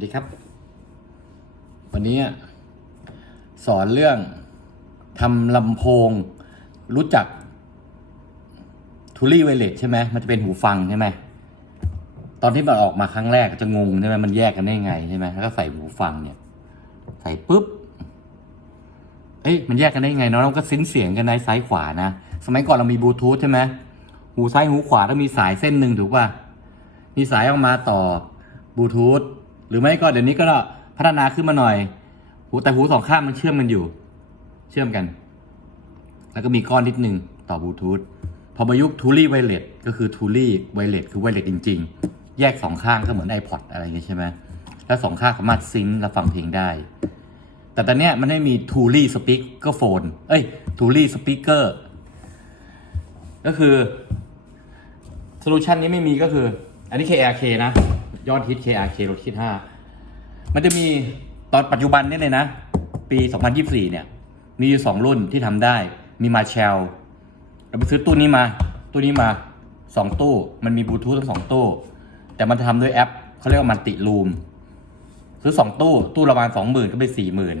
วัสดีครับ วันนี้สอนเรื่องทำลำโพง รู้จักทูลี่ไวเลสใช่ไหมมันจะเป็นหูฟังใช่ไหมตอนที่มันออกมาครั้งแรกจะงงใช่ไหมมันแยกกันได้ไงใช่ไหมแล้วก็ใส่หูฟังเนี่ย ใส่ปุ๊บเอ้ยมันแยกกันได้ไงเนาะเราก็ซิ้นเสียงกันในซ้ายขวานะ สมัยก่อนเรามีบลูทูธใช่ไหมหูซ้ายหูขวาต้องมีสายเส้นหนึ่งถูกป่ะมีสายออกมาต่อบลูทูธ หรือไม่ก็เดี๋ยวนี้ก็พัฒนาขึ้นมาหน่อย หูแต่หูสองข้างมันเชื่อมกันอยู่ เชื่อมกัน แล้วก็มีก้อนนิดนึงต่อบลูทูธพอมายุคทูลี่ไวเลสก็คือทูลี่ไวเลสคือไวเลสจริง ๆ แยกสองข้างก็เหมือน iPod อะไรอย่างเงี้ยใช่ไหมแล้วสองข้างสามารถซิงค์และฟังเพลงได้ แต่ตอนเนี้ยมันไม่มีทูลี่สปีกเกอร์โฟนเอ้ยทูลี่สปีกเกอร์ก็คือโซลูชันนี้ไม่มีก็คือ อันนี้ KRK นะ ยอดฮิต KRK รถคิด5มันจะมีตอนปัจจุบันเนี่ยเลยนะ ปี 2024 เนี่ย มีอยู่สองรุ่นที่ทำได้ มีมาเชลเราไปซื้อตู้นี้มา ตู้นี้มาสองตู้ มันมีบลูทูธทั้งสองตู้ แต่มันจะทำด้วยแอปเขาเรียกว่ามันติลูม ซื้อสองตู้ ตู้ละประมาณสองหมื่นก็เป็นสี่หมื่น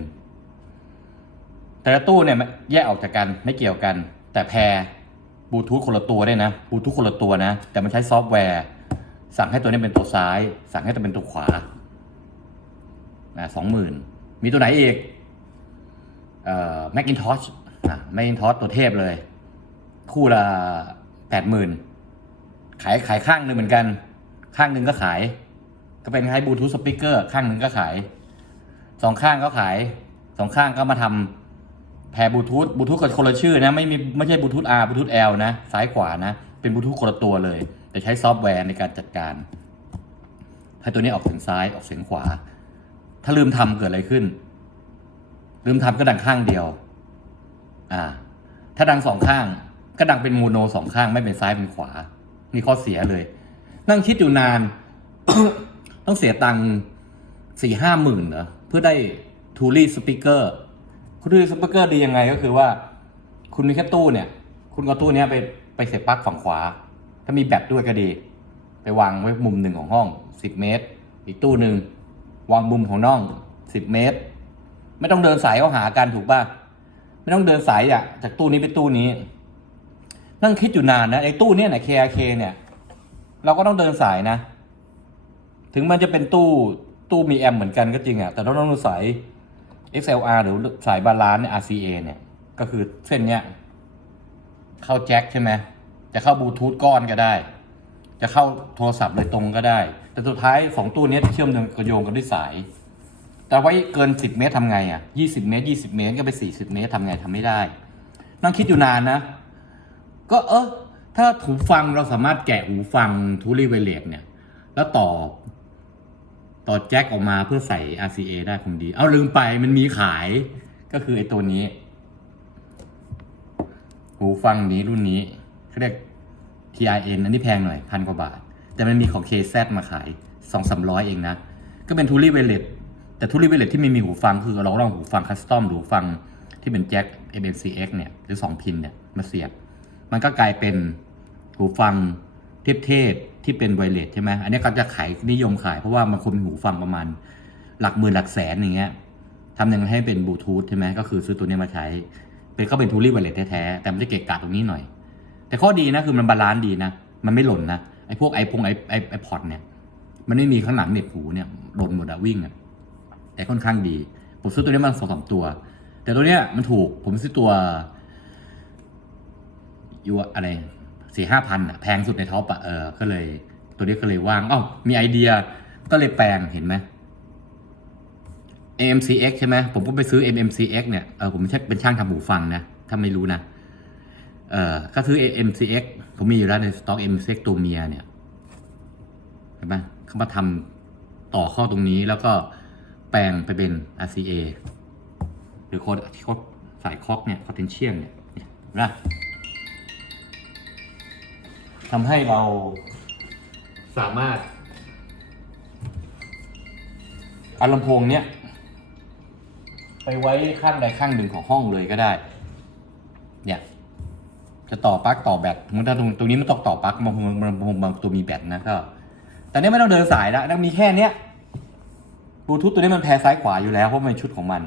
แต่ละตู้เนี่ยแยกออกจากกันไม่เกี่ยวกัน แต่แพรบลูทูธคนละตัวได้นะบลูทูธคนละตัวนะ แต่มันใช้ซอฟต์แวร์ สั่งให้ตัวนี้เป็นตัวซ้าย สั่งให้ตัวเป็นตัวขวาสองหมื่นมีตัวไหนอีกเอ่อแม c กินทอชแมคอินทอชตัวเทพเลย คู่ละแปดหมื่นขายขายข้างหนึ่งเหมือนกัน ข้างหนึ่งก็ขาย ก็เป็นคล้ายบลูทูธสปีกเกอร์ข้างหนึ่งก็ขายสองข้างก็ขายสองข้างก็มาทำแพรบลูทูธบลูทูธกับคนละชื่อนะ ไม่มีไม่ใช่บลูทูธ R บลูทูธ L นะ ซ้ายขวานะ เป็นบลูทูธคนละตัวเลย แต่ใช้ซอฟต์แวร์ในการจัดการ ให้ตัวนี้ออกเสียงซ้ายออกเสียงขวา ถ้าลืมทำเกิดอะไรขึ้น ลืมทำก็ดังข้างเดียว อ่า ถ้าดังสองข้าง ก็ดังเป็นโมโนสองข้างไม่เป็นซ้ายเป็นขวา นี่ข้อเสียเลย นั่งคิดอยู่นาน ต้องเสียตังค์สี่ห้าหมื่นเหรอเพื่อได้ทูรี่สปีกเกอร์คุณทูรี่สปีกเกอร์ดียังไงก็คือว่า คุณมีแค่ตู้เนี่ย คุณก็ตู้เนี้ยไปไปเสียบปลั๊กฝั่งขวา ถ้ามีแบตด้วยก็ดี ไปวางไว้มุมหนึ่งของห้องสิบเมตร อีกตู้หนึ่งวางมุมของน้องสิบเมตร ไม่ต้องเดินสายเข้าหากันถูกป่ะไม่ต้องเดินสายอะจากตู้นี้ไปตู้นี้ นั่งคิดอยู่นานนะไอ้ตู้เนี้ยนะ KRK เนี่ย เราก็ต้องเดินสายนะ ถึงมันจะเป็นตู้ตู้มีแอมเหมือนกันก็จริงอะแต่เราต้องเดูสาย XLR หรือสายบาลานซ์ RCA เนี่ย ก็คือเส้นเนี้ย เข้าแจ็คใช่ไหม จะเข้าบลูทูธก้อนก็ได้ จะเข้าโทรศัพท์โดยตรงก็ได้ แต่สุดท้ายสองตู้นี้เชื่อมโยงกันด้วยสาย แต่ไว้เกิน 10 เมตรทำไงอะ 20 เมตร 20 เมตรก็ไป 40 เมตรทำไงทำไม่ได้ นั่งคิดอยู่นานนะ ก็เออถ้าหูฟังเราสามารถแกะหูฟังทูรี่ไวเลสเนี่ย แล้วต่อ ต่อแจ็คออกมาเพื่อใส่ RCA ได้คงดี เอาลืมไปมันมีขายก็คือไอ้ตัวนี้ หูฟังนี้รุ่นนี้ เขาเรียก TRN อันนี้แพงหน่อยพันกว่าบาท แต่มันมีของ KZ มาขายสองสามร้อยเองนะ ก็เป็นทูรี่เวเลตแต่ทูรี่เวเลตที่ไม่มีหูฟังคือเราลองหูฟังคัสตอมหรือหูฟังที่เป็นแจ็ค MMCX เนี่ยหรือ 2 พินเนี่ยมาเสียบ มันก็กลายเป็นหูฟังเทพๆที่เป็นไวเลสใช่ไหมอันนี้ก็จะขายนิยมขายเพราะว่ามันคนมีหูฟังประมาณหลักหมื่นหลักแสนอย่างเงี้ยทำยังไงให้เป็นบลูทูธใช่ไหมก็คือซื้อตัวนี้มาใช้ เป็นก็เป็นทูรี่ไวเลสแท้ๆแต่มันจะเกะกะตรงนี้หน่อย แต่ข้อดีนะคือมันบาลานซ์ดีนะ มันไม่หล่นนะไอ้พวกไอพงไอไอไอพอดเนี่ย มันไม่มีข้างหลังเน็บหูเนี่ยหล่นหมดอะวิ่งอะแต่ค่อนข้างดี ผมซื้อตัวนี้มาสองสามตัว แต่ตัวเนี้ยมันถูก ผมซื้อตัวอยู่อะไรสี่ห้าพันอะแพงสุดในท็อปอะเออ ก็เลย ตัวนี้ก็เลยว่างอ้าวมีไอเดีย ก็เลยแปลงเห็นไหม AMCX ใช่ไหมผมก็ไปซื้อ MMCX เนี่ยเออผมเป็นช่างทำหูฟังนะ ถ้าไม่รู้นะ เอ่อก็ซื้อ MCX ผมมีอยู่แล้วในสต็อก MCX ตัวเมียเนี่ยเห็นไหมเขามาทำต่อข้าตรงนี้แล้วก็แปลงไปเป็น RCA หรือโค้ดที่เขาสายคอกเนี่ย potential เนี่ยเห็นไหมทำให้เราสามารถเอาลำโพงเนี้ยไปไว้ข้างใดข้างหนึ่งของห้องเลยก็ได้ จะต่อปลั๊กต่อแบตมันถ้าตรงตรงนี้มันต้องต่อปลั๊กบางบางบางบางตัวมีแบตนะก็แต่เนี้ยไม่ต้องเดินสายแล้วมีแค่เนี้ยบลูทูธตัวนี้มันแพ้ซ้ายขวาอยู่แล้วเพราะมันเป็นชุดของมัน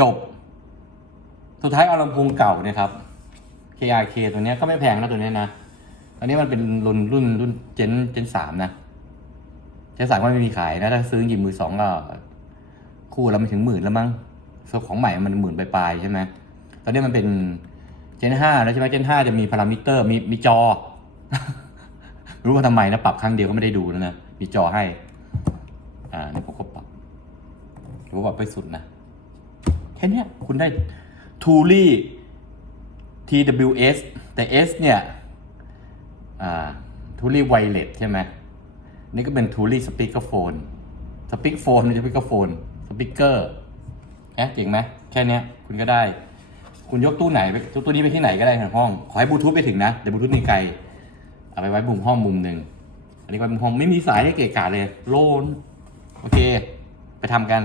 จบ สุดท้ายเอาลำโพงเก่าเนี่ยครับ KRK ตัวเนี้ยก็ไม่แพงนะตัวเนี้ยนะอันนี้มันเป็นรุ่นรุ่นรุ่นเจนเจนสามนะเจนสามก็ไม่มีขายนะถ้าซื้อหยิบมือสองก็คู่ละไม่ถึงหมื่นแล้วมั้งส่วนของใหม่มันหมื่นปลายๆใช่ไหมตอนนี้มันเป็น เจนห้าแล้วใช่ไหมเจนห้าจะมีพารามิเตอร์มีมีจอ รู้ว่าทำไมนะปรับครั้งเดียวก็ไม่ได้ดูแล้วนะ มีจอให้ อ่านี่ผมก็ปรับรู้ว่าไปสุดนะ แค่นี้คุณได้ t u l i TWS แต่ S เนี่ยอ่า t u l i Wireless ใช่ไหมนี่ก็เป็น t u l i Speakerphone Speakerphone ไม่ใช่ Speakerphone Speaker เอ๊ะเจ๋งไหมแค่นี้คุณก็ได้ คุณยกตู้ไหนไปตู้นี้ไปที่ไหนก็ได้ในห้อง ขอให้บลูทูธไปถึงนะเดี๋ยวบลูทูธมีไกล เอาไปไว้มุมห้องมุมหนึ่ง อันนี้ไว้มุมห้องไม่มีสายให้เกะกะเลย โลนโอเค ไปทำกัน